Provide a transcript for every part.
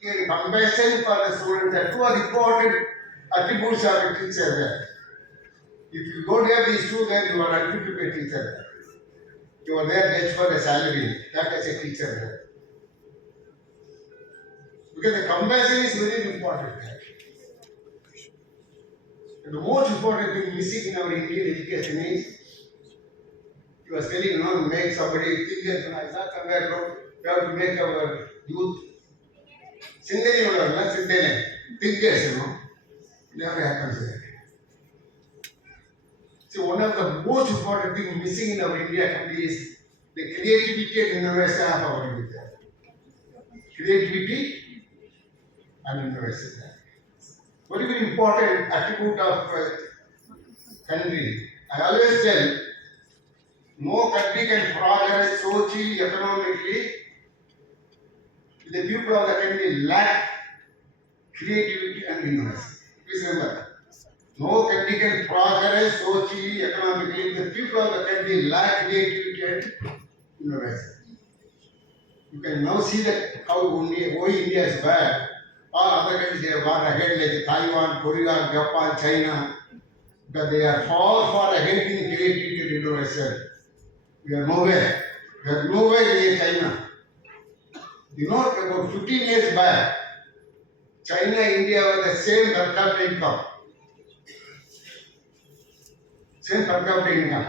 Compassion for the students are two important attributes of a teacher there. If you don't have these two, then you are unfit to be a teacher there. You are there just for a salary, not as a teacher there. Because the compassion is very important there. And the most important thing missing in our Indian education is, you are telling, you know, make somebody think that somewhere, we have to make our youth thinkers, you know. Never happens there. So one of the most important things missing in our India country is the creativity and innovation of our India. Creativity and innovation. Very, very important attribute of country. I always tell, no country can progress socially, economically, if the people of the country lack creativity and innovation. Please remember. No country can progress socially, economically, if the people of the country lack creativity and innovation. You can now see that how India is bad. All other countries have gone ahead like Taiwan, Korea, Japan, China, because they are far ahead in creativity and innovation. We are nowhere. We are nowhere near China. You know, about 15 years back, China and India were the same per capita income. Same per capita income.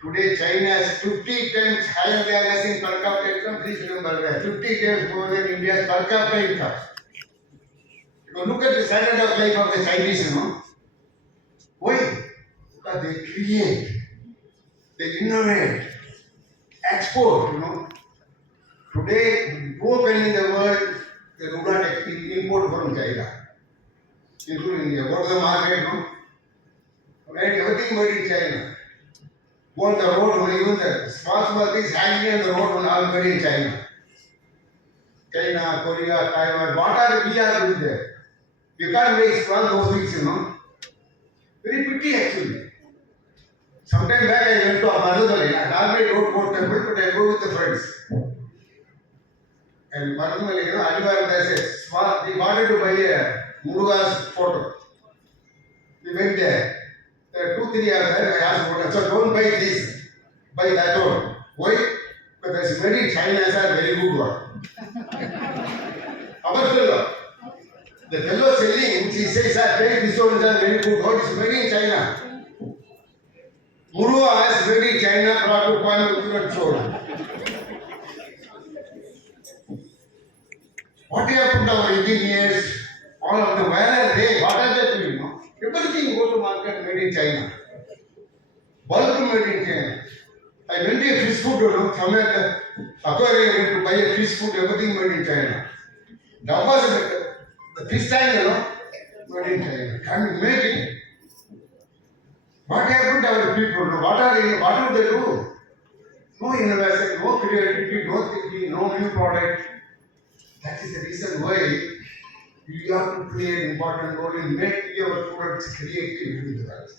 Today, China is 50 times higher than us in per capita income. Please remember that. 50 times more than India's per capita income. You look at the standard of life of the Chinese, you know. Why? Because they create, they innovate, export, you know. Today, go when in the world, they do not import from China, including India. Go to the market, no? Right? Everything made in China. Go on the road, even the small things hanging on the road, all made in China. China, Korea, Taiwan, we are doing there? You can't make strong those things, you know. Very pity actually. Sometime back I went to Madurai. I normally don't go to temple, but I go with the friends. And Madurai, you know, Adivar says, they wanted to buy a Muruga's photo. We went there. There are 2-3 years there. I asked about it. So don't buy this, buy that one. Why? Because it's made in China is a very good one. Our fellow. The fellow selling, he says, I take this one is a very good one. It's made in China. Murua is made in China, brought to Coimbatore and sold. What happened to our engineers? All of them, where are they? What are they doing? No? Everything go to market made in China. Bulk made in China. I went to a fish food, you know, somewhere aquarium went to buy a fish food, everything made in China. The fish tank, you know, made in China. Can't you imagine? What happened to our people? What do they do? No innovation, no creativity, no thinking, no new product. That is the reason why we have to play an important role in making our students creative individuals.